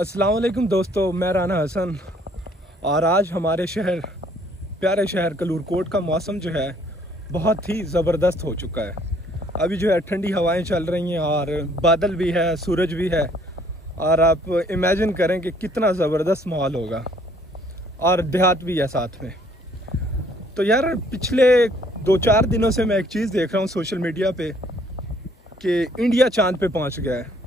अस्सलाम वालेकुम दोस्तों, मैं राना हसन और आज हमारे शहर प्यारे शहर कलूरकोट का मौसम जो है बहुत ही ज़बरदस्त हो चुका है। अभी जो है ठंडी हवाएं चल रही हैं और बादल भी है, सूरज भी है और आप इमेजिन करें कि कितना ज़बरदस्त माहौल होगा और देहात भी है साथ में। तो यार पिछले 2-4 दिनों से मैं एक चीज़ देख रहा हूँ सोशल मीडिया पे कि इंडिया चांद पे पहुँच गया है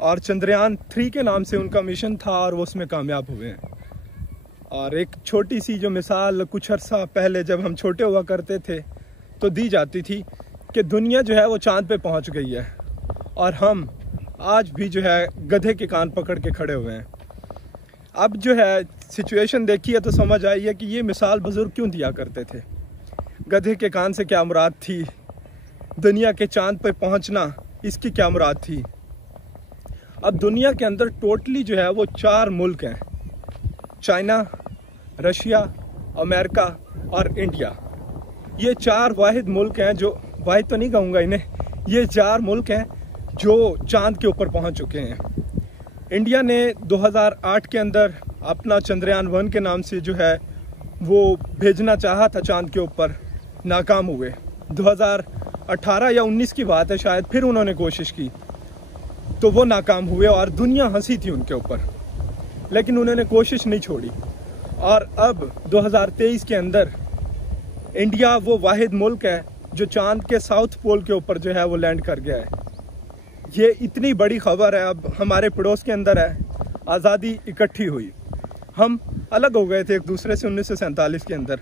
और चंद्रयान 3 के नाम से उनका मिशन था और वो उसमें कामयाब हुए हैं। और एक छोटी सी जो मिसाल कुछ अर्सा पहले जब हम छोटे हुआ करते थे तो दी जाती थी कि दुनिया जो है वो चांद पे पहुंच गई है और हम आज भी जो है गधे के कान पकड़ के खड़े हुए हैं। अब जो है सिचुएशन देखी है तो समझ आई है कि ये मिसाल बुजुर्ग क्यों दिया करते थे। गधे के कान से क्या मुराद थी, दुनिया के चांद पे पहुंचना इसकी क्या मुराद थी। अब दुनिया के अंदर टोटली जो है वो 4 मुल्क हैं, चाइना, रशिया, अमेरिका और इंडिया। ये 4 वाहिद मुल्क हैं, जो वाहिद तो नहीं कहूँगा इन्हें, ये 4 मुल्क हैं जो चांद के ऊपर पहुंच चुके हैं। इंडिया ने 2008 के अंदर अपना चंद्रयान 1 के नाम से जो है वो भेजना चाहा था चांद के ऊपर, नाकाम हुए। 2018 या 19 की बात है शायद, फिर उन्होंने कोशिश की तो वो नाकाम हुए और दुनिया हंसी थी उनके ऊपर, लेकिन उन्होंने कोशिश नहीं छोड़ी। और अब 2023 के अंदर इंडिया वो वाहिद मुल्क है जो चांद के साउथ पोल के ऊपर जो है वो लैंड कर गया है। ये इतनी बड़ी खबर है, अब हमारे पड़ोस के अंदर है, आज़ादी इकट्ठी हुई। हम अलग हो गए थे एक दूसरे से 1947 के अंदर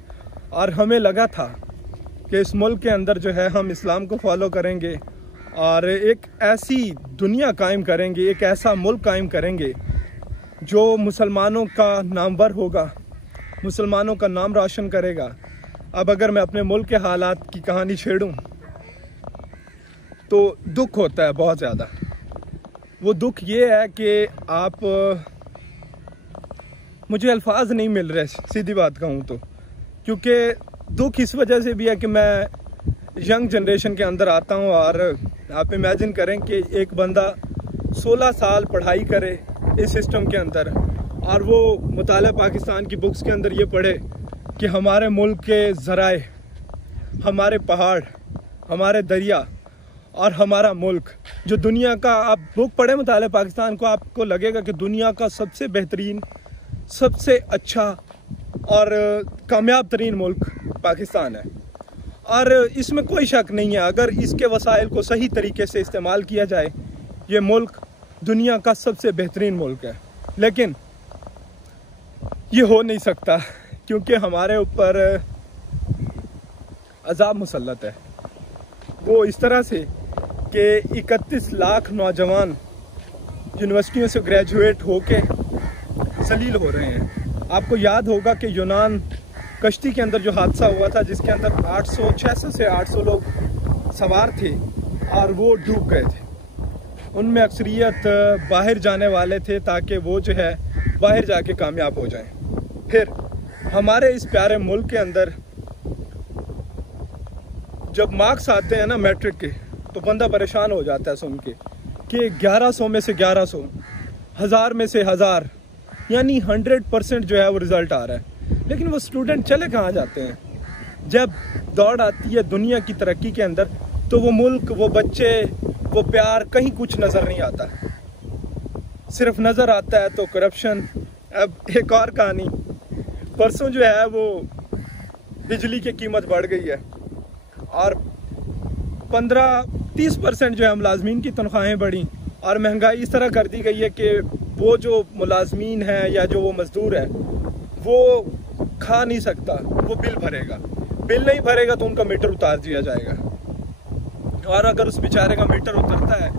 और हमें लगा था कि इस मुल्क के अंदर जो है हम इस्लाम को फॉलो करेंगे और एक ऐसी दुनिया कायम करेंगे, एक ऐसा मुल्क कायम करेंगे जो मुसलमानों का नामवर होगा, मुसलमानों का नाम रोशन करेगा। अब अगर मैं अपने मुल्क के हालात की कहानी छेड़ूं तो दुख होता है बहुत ज़्यादा। वो दुख ये है कि आप मुझे अल्फाज नहीं मिल रहे, सीधी बात कहूँ तो, क्योंकि दुख इस वजह से भी है कि मैं यंग जनरेशन के अंदर आता हूँ और आप इमेजिन करें कि एक बंदा 16 साल पढ़ाई करे इस सिस्टम के अंदर और वो मुताला पाकिस्तान की बुक्स के अंदर ये पढ़े कि हमारे मुल्क के ज़राए, हमारे पहाड़, हमारे दरिया और हमारा मुल्क जो दुनिया का, आप बुक पढ़े मुताला पाकिस्तान को, आपको लगेगा कि दुनिया का सबसे बेहतरीन, सबसे अच्छा और कामयाब तरीन मुल्क पाकिस्तान है। और इसमें कोई शक नहीं है, अगर इसके वसाइल को सही तरीके से इस्तेमाल किया जाए ये मुल्क दुनिया का सबसे बेहतरीन मुल्क है। लेकिन ये हो नहीं सकता क्योंकि हमारे ऊपर अजाब मुसल्लत है, वो इस तरह से कि 31 लाख नौजवान यूनिवर्सिटियों से ग्रेजुएट होके जलील हो रहे हैं। आपको याद होगा कि यूनान कश्ती के अंदर जो हादसा हुआ था जिसके अंदर 600 से 800 लोग सवार थे और वो डूब गए थे। उनमें अक्सरियत बाहर जाने वाले थे ताकि वो जो है बाहर जाके कामयाब हो जाएं। फिर हमारे इस प्यारे मुल्क के अंदर जब मार्क्स आते हैं ना मैट्रिक के, तो बंदा परेशान हो जाता है सुन के कि 1100 में से 1100, 1000 में से 1000, यानी 100% जो है वो रिज़ल्ट आ रहा है। लेकिन वो स्टूडेंट चले कहाँ जाते हैं? जब दौड़ आती है दुनिया की तरक्की के अंदर तो वो मुल्क, वो बच्चे, वो प्यार कहीं कुछ नज़र नहीं आता, सिर्फ नज़र आता है तो करप्शन। अब एक और कहानी, परसों जो है वो बिजली की कीमत बढ़ गई है और 15-30% जो है मुलाजमीन की तनख्वाहें बढ़ी और महंगाई इस तरह कर दी गई है कि वो जो मुलाजमीन है या जो वो मज़दूर है वो खा नहीं सकता, वो बिल भरेगा, बिल नहीं भरेगा तो उनका मीटर उतार दिया जाएगा। और अगर उस बेचारे का मीटर उतरता है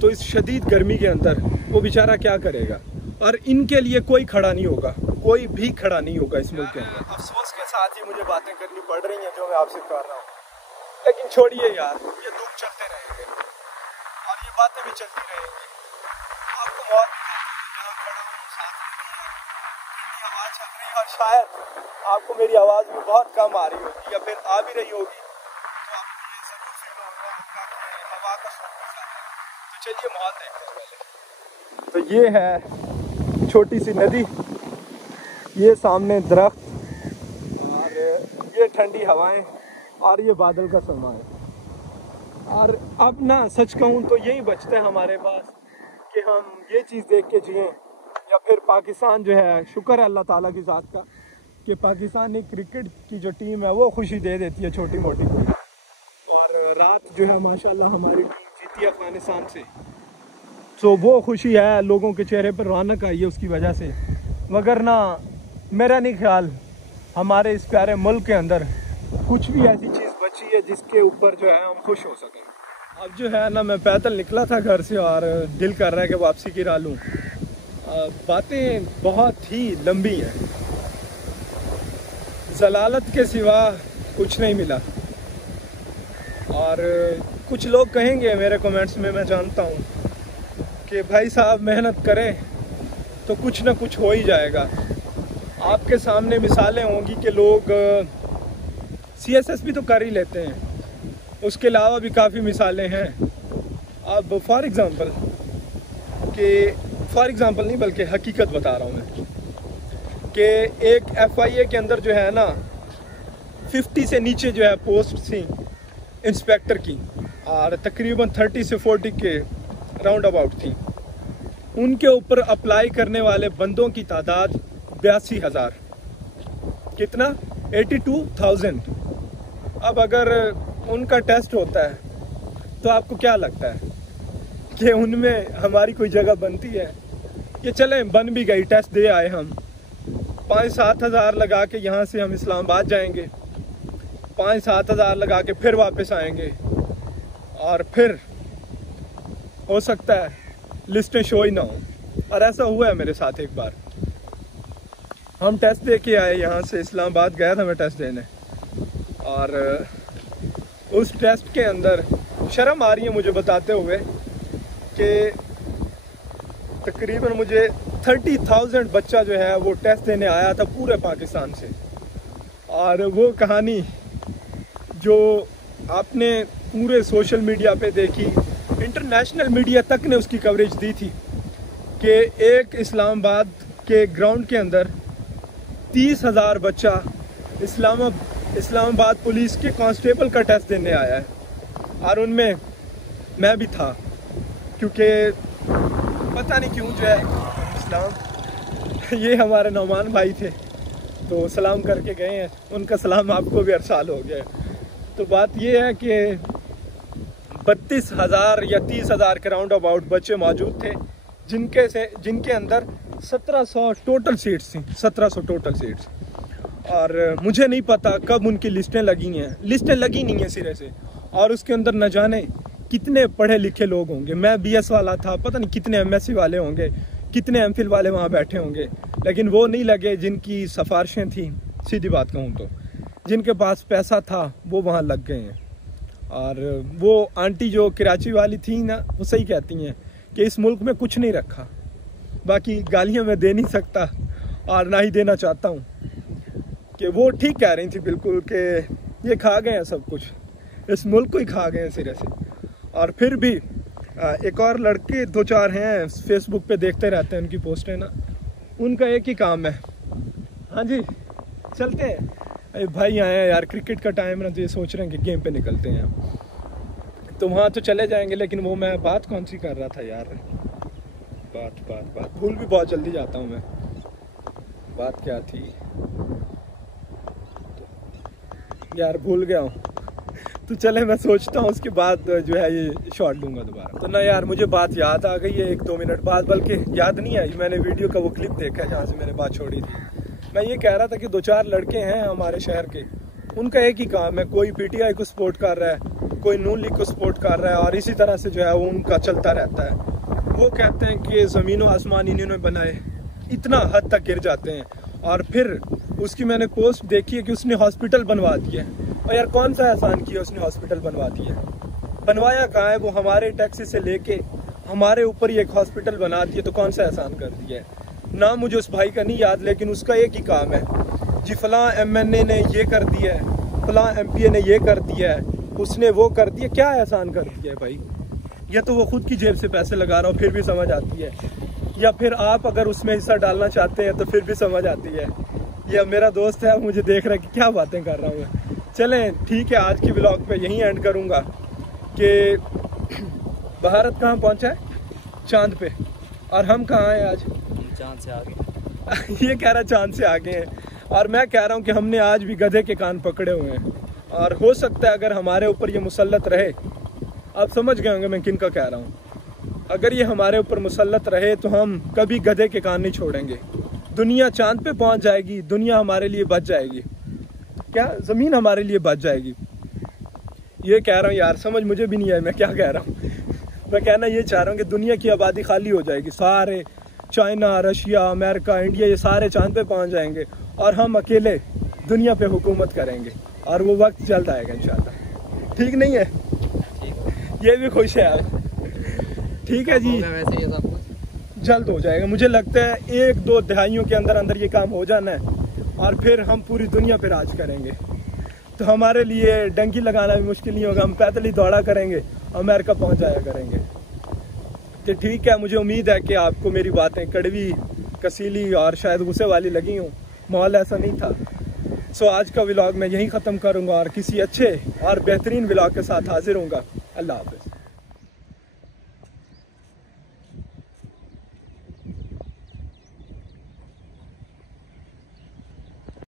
तो इस शदीद गर्मी के अंदर वो बेचारा क्या करेगा। और इनके लिए कोई खड़ा नहीं होगा, कोई भी खड़ा नहीं होगा इस मुल्क के अंदर। अफसोस के साथ ही मुझे बातें करनी पड़ रही हैं जो मैं आपसे कर रहा हूँ, लेकिन छोड़िए यार, ये दुख चलते रहेंगे और ये बातें भी चलती रहेंगी। आपको बहुत आवाज़ चल रही है और शायद आपको मेरी आवाज़ भी बहुत कम आ रही होगी या फिर आ भी रही होगी, तो आपको ये ज़रूर फील होगा कि हवा का शोर। तो चलिए माहौल देखते हैं पहले। तो ये है छोटी सी नदी, ये सामने दरख्त और ये ठंडी हवाएं और ये बादल का समा है। और अब ना सच कहूँ तो यही बचता है हमारे पास कि हम ये चीज़ देख के जिएं, या फिर पाकिस्तान जो है, शुक्र है अल्लाह ताला की ज़ात का कि पाकिस्तानी क्रिकेट की जो टीम है वो खुशी दे देती है छोटी मोटी को। और रात जो है माशाल्लाह हमारी टीम जीती है अफगानिस्तान से, तो वो खुशी है, लोगों के चेहरे पर रौनक आई है उसकी वजह से। मगर ना मेरा नहीं ख्याल हमारे इस प्यारे मुल्क के अंदर कुछ भी ऐसी चीज़ बची है जिसके ऊपर जो है हम खुश हो सकें। अब जो है ना मैं पैदल निकला था घर से और दिल कर रहा है कि वापसी गिरा लूँ। बातें बहुत ही लंबी हैं, जलालत के सिवा कुछ नहीं मिला। और कुछ लोग कहेंगे मेरे कमेंट्स में, मैं जानता हूँ, कि भाई साहब मेहनत करें तो कुछ ना कुछ हो ही जाएगा। आपके सामने मिसालें होंगी कि लोग CSS भी तो कर ही लेते हैं, उसके अलावा भी काफ़ी मिसालें हैं। अब फॉर एग्ज़ाम्पल नहीं बल्कि हकीकत बता रहा हूँ मैं कि एक FIA के अंदर जो है ना 50 से नीचे जो है पोस्ट थी इंस्पेक्टर की, और तकरीबन 30 से 40 के राउंड अबाउट थी। उनके ऊपर अप्लाई करने वाले बंदों की तादाद 82,000, कितना 82,000। अब अगर उनका टेस्ट होता है तो आपको क्या लगता है कि उनमें हमारी कोई जगह बनती है? ये चलें बन भी गई, टेस्ट दे आए हम, 5-7 हज़ार लगा के यहाँ से हम इस्लामाबाद जाएंगे, 5-7 हज़ार लगा के फिर वापस आएंगे, और फिर हो सकता है लिस्टें शो ही ना हो। और ऐसा हुआ है मेरे साथ एक बार। हम टेस्ट दे के आए, यहाँ से इस्लामाबाद गया था मैं टेस्ट देने, और उस टेस्ट के अंदर शर्म आ रही है मुझे बताते हुए कि तकरीबन मुझे 30,000 बच्चा जो है वो टेस्ट देने आया था पूरे पाकिस्तान से। और वो कहानी जो आपने पूरे सोशल मीडिया पे देखी, इंटरनेशनल मीडिया तक ने उसकी कवरेज दी थी कि एक इस्लामाबाद के ग्राउंड के अंदर 30,000 बच्चा इस्लामाबाद पुलिस के कांस्टेबल का टेस्ट देने आया है। और उनमें मैं भी था, क्योंकि पता नहीं क्यों जो है इस्लाम ये हमारे नौमान भाई थे तो सलाम करके गए हैं, उनका सलाम आपको भी अरसाल हो गया। तो बात ये है कि 32,000 या 30,000 के राउंड अबाउट बच्चे मौजूद थे, जिनके अंदर 1700 टोटल सीट्स थी, 1700 टोटल सीट्स। और मुझे नहीं पता कब उनकी लिस्टें लगी नहीं हैं सिरे से, और उसके अंदर न जाने कितने पढ़े लिखे लोग होंगे। मैं BS वाला था, पता नहीं कितने MSc वाले होंगे, कितने MPhil वाले वहाँ बैठे होंगे, लेकिन वो नहीं लगे जिनकी सिफारिशें थी। सीधी बात कहूँ तो जिनके पास पैसा था वो वहाँ लग गए हैं। और वो आंटी जो कराची वाली थी ना, वो सही कहती हैं कि इस मुल्क में कुछ नहीं रखा। बाकी गालियाँ मैं दे नहीं सकता और ना ही देना चाहता हूँ, कि वो ठीक कह रही थी बिल्कुल कि ये खा गए हैं सब कुछ, इस मुल्क को ही खा गए हैं सिरे से। और फिर भी एक और लड़के 2-4 हैं फेसबुक पे, देखते रहते हैं उनकी पोस्टें ना, उनका एक ही काम है, हाँ जी चलते हैं। अरे भाई आए हैं यार, क्रिकेट का टाइम ना, तो ये सोच रहे हैं कि गेम पे निकलते हैं, तो वहाँ तो चले जाएंगे। लेकिन वो मैं बात कौन सी कर रहा था यार, बात भूल भी बहुत जल्दी जाता हूँ मैं। बात क्या थी यार, भूल गया हूँ। तो चले मैं सोचता हूँ, उसके बाद जो है ये शॉट लूँगा दोबारा। तो ना यार मुझे बात याद आ गई है 1-2 मिनट बाद, बल्कि याद नहीं आई, मैंने वीडियो का वो क्लिप देखा है जहाँ से मैंने बात छोड़ी थी। मैं ये कह रहा था कि 2-4 लड़के हैं हमारे शहर के, उनका एक ही काम है, कोई PTI को सपोर्ट कर रहा है, कोई नून लीग को सपोर्ट कर रहा है, और इसी तरह से जो है वो उनका चलता रहता है। वो कहते हैं कि ज़मीन व आसमान इन्होंने बनाए, इतना हद तक गिर जाते हैं। और फिर उसकी मैंने पोस्ट देखी है कि उसने हॉस्पिटल बनवा दिया। और यार कौन सा एहसान किया उसने, हॉस्पिटल बनवा दिया? बनवाया कहाँ है? वो हमारे टैक्सी से लेके हमारे ऊपर ही एक हॉस्पिटल बना दिया, तो कौन सा एहसान कर दिया है? ना मुझे उस भाई का नहीं याद, लेकिन उसका एक ही काम है जी, फलां MNA ने ये कर दिया है, फलां MPA ने ये कर दिया है, उसने वो कर दिया। क्या एहसान कर दिया है भाई? या तो वो खुद की जेब से पैसे लगा रहा हो, फिर भी समझ आती है या फिर आप अगर उसमें हिस्सा डालना चाहते हैं तो फिर भी समझ आती है। ये मेरा दोस्त है, मुझे देख रहा है कि क्या बातें कर रहा हूँ मैं। चलें ठीक है, आज की व्लॉग पे यहीं एंड करूँगा कि भारत कहाँ पहुँचा है, चांद पे, और हम कहाँ हैं आज, चांद से आगे। ये कह रहा चांद से आगे हैं, और मैं कह रहा हूँ कि हमने आज भी गधे के कान पकड़े हुए हैं। और हो सकता है अगर हमारे ऊपर ये मुसल्लत रहे, आप समझ गए होंगे मैं किन का कह रहा हूँ, अगर ये हमारे ऊपर मुसल्लत रहे तो हम कभी गधे के कान नहीं छोड़ेंगे। दुनिया चांद पे पहुँच जाएगी, दुनिया हमारे लिए बच जाएगी, क्या ज़मीन हमारे लिए बच जाएगी। ये कह रहा हूँ यार, समझ मुझे भी नहीं है मैं क्या कह रहा हूँ। मैं कहना ये चाह रहा हूँ कि दुनिया की आबादी खाली हो जाएगी, सारे चाइना, रशिया, अमेरिका, इंडिया, ये सारे चांद पे पहुँच जाएंगे और हम अकेले दुनिया पे हुकूमत करेंगे, और वो वक्त जल्द आएगा इंशाल्लाह। ठीक नहीं है? ये भी खुश है आप? ठीक है जी, वैसे ये सब कुछ जल्द हो जाएगा, मुझे लगता है 1-2 दहाइयों के अंदर अंदर ये काम हो जाना है, और फिर हम पूरी दुनिया पे राज करेंगे। तो हमारे लिए डंकी लगाना भी मुश्किल नहीं होगा, हम पैदल ही दौड़ा करेंगे, अमेरिका पहुंच जाया करेंगे। तो ठीक है, मुझे उम्मीद है कि आपको मेरी बातें कड़वी, कसीली और शायद गुस्से वाली लगी हों, माहौल ऐसा नहीं था। सो आज का व्लॉग मैं यहीं ख़त्म करूँगा और किसी अच्छे और बेहतरीन व्लॉग के साथ हाजिर होऊंगा। अल्लाह हाफ़िज़।